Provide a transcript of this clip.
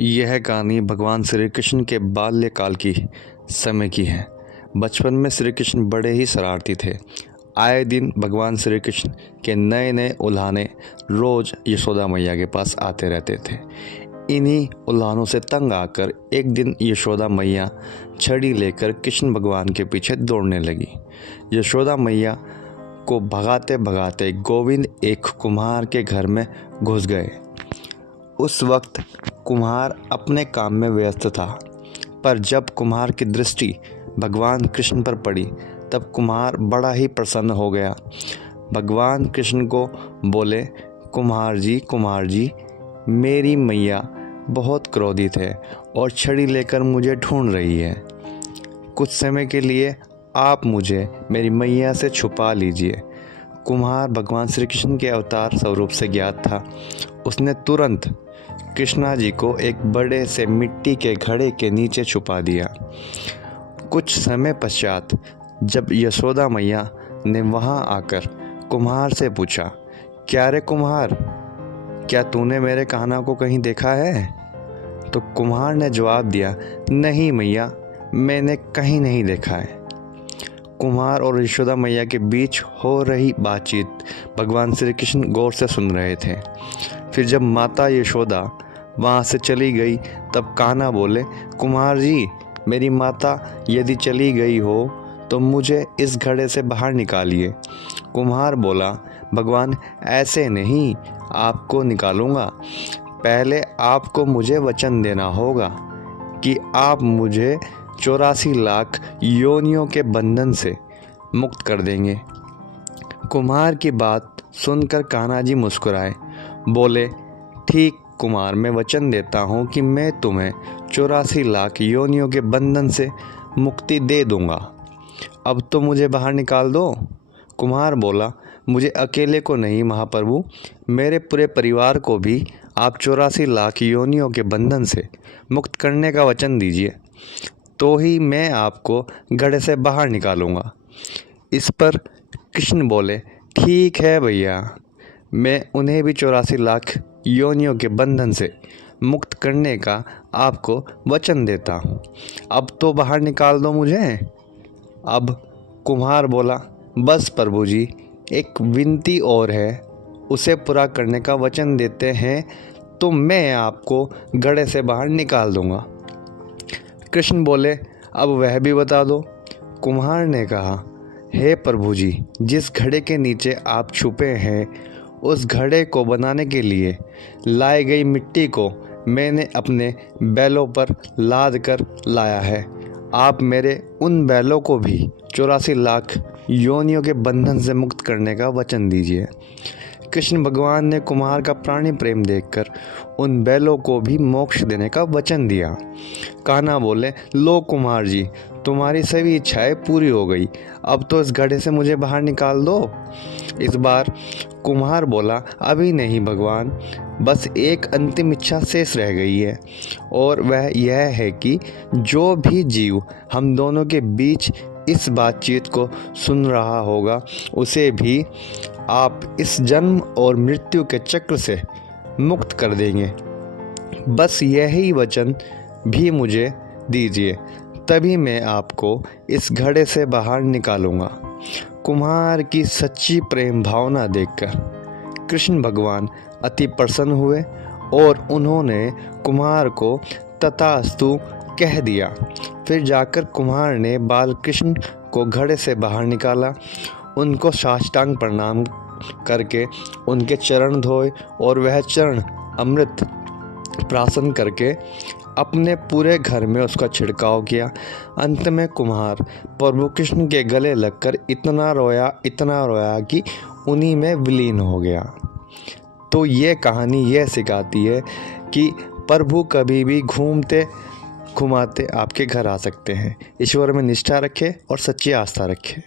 यह कहानी भगवान श्री कृष्ण के बाल्यकाल की समय की है। बचपन में श्री कृष्ण बड़े ही शरारती थे। आए दिन भगवान श्री कृष्ण के नए नए उल्हाने रोज यशोदा मैया के पास आते रहते थे। इन्हीं उल्हानों से तंग आकर एक दिन यशोदा मैया छड़ी लेकर कृष्ण भगवान के पीछे दौड़ने लगी। यशोदा मैया को भगाते भगाते गोविंद एक कुम्हार के घर में घुस गए। उस वक्त कुम्हार अपने काम में व्यस्त था, पर जब कुम्हार की दृष्टि भगवान कृष्ण पर पड़ी तब कुम्हार बड़ा ही प्रसन्न हो गया। भगवान कृष्ण को बोले, कुम्हार जी, मेरी मैया बहुत क्रोधित है और छड़ी लेकर मुझे ढूंढ रही है। कुछ समय के लिए आप मुझे मेरी मैया से छुपा लीजिए। कुम्हार भगवान श्री कृष्ण के अवतार स्वरूप से ज्ञात था। उसने तुरंत कृष्णा जी को एक बड़े से मिट्टी के घड़े के नीचे छुपा दिया। कुछ समय पश्चात जब यशोदा मैया ने वहां आकर कुम्हार से पूछा, क्या रे कुम्हार, क्या तूने मेरे कान्हा को कहीं देखा है? तो कुम्हार ने जवाब दिया, नहीं मैया, मैंने कहीं नहीं देखा है। कुम्हार और यशोदा मैया के बीच हो रही बातचीत भगवान श्री कृष्ण गौर से सुन रहे थे। फिर जब माता यशोदा वहाँ से चली गई तब कान्हा बोले, कुम्हार जी, मेरी माता यदि चली गई हो तो मुझे इस घड़े से बाहर निकालिए। कुम्हार बोला, भगवान ऐसे नहीं, आपको निकालूंगा। पहले आपको मुझे वचन देना होगा कि आप मुझे 84 लाख योनियों के बंधन से मुक्त कर देंगे। कुम्हार की बात सुनकर कान्हा जी मुस्कुराए, बोले, ठीक कुमार, मैं वचन देता हूँ कि मैं तुम्हें 84 लाख योनियों के बंधन से मुक्ति दे दूंगा। अब तो मुझे बाहर निकाल दो। कुम्हार बोला, मुझे अकेले को नहीं महाप्रभु, मेरे पूरे परिवार को भी आप 84 लाख योनियों के बंधन से मुक्त करने का वचन दीजिए, तो ही मैं आपको घड़े से बाहर निकालूंगा। इस पर कृष्ण बोले, ठीक है भैया, मैं उन्हें भी 84 लाख योनियों के बंधन से मुक्त करने का आपको वचन देता हूँ। अब तो बाहर निकाल दो मुझे। अब कुम्हार बोला, बस प्रभु जी, एक विनती और है, उसे पूरा करने का वचन देते हैं तो मैं आपको घड़े से बाहर निकाल दूंगा। कृष्ण बोले, अब वह भी बता दो। कुम्हार ने कहा, हे प्रभु जी, जिस घड़े के नीचे आप छुपे हैं उस घड़े को बनाने के लिए लाई गई मिट्टी को मैंने अपने बैलों पर लाद कर लाया है। आप मेरे उन बैलों को भी 84 लाख योनियों के बंधन से मुक्त करने का वचन दीजिए। कृष्ण भगवान ने कुम्हार का प्राणी प्रेम देखकर उन बैलों को भी मोक्ष देने का वचन दिया। कान्हा बोले, लो कुम्हार जी, तुम्हारी सभी इच्छाएं पूरी हो गई, अब तो इस घड़े से मुझे बाहर निकाल दो। इस बार कुम्हार बोला, अभी नहीं भगवान, बस एक अंतिम इच्छा शेष रह गई है, और वह यह है कि जो भी जीव हम दोनों के बीच इस बातचीत को सुन रहा होगा उसे भी आप इस जन्म और मृत्यु के चक्र से मुक्त कर देंगे। बस यही वचन भी मुझे दीजिए, तभी मैं आपको इस घड़े से बाहर निकालूंगा। कुम्हार की सच्ची प्रेम भावना देखकर कृष्ण भगवान अति प्रसन्न हुए और उन्होंने कुम्हार को तथास्तु कह दिया। फिर जाकर कुम्हार ने बाल कृष्ण को घड़े से बाहर निकाला, उनको साष्टांग प्रणाम करके उनके चरण धोए और वह चरण अमृत प्राशन करके अपने पूरे घर में उसका छिड़काव किया। अंत में कुम्हार प्रभु कृष्ण के गले लगकर इतना रोया कि उन्हीं में विलीन हो गया। तो ये कहानी यह सिखाती है कि प्रभु कभी भी घूमते घुमाते आपके घर आ सकते हैं। ईश्वर में निष्ठा रखें और सच्ची आस्था रखें।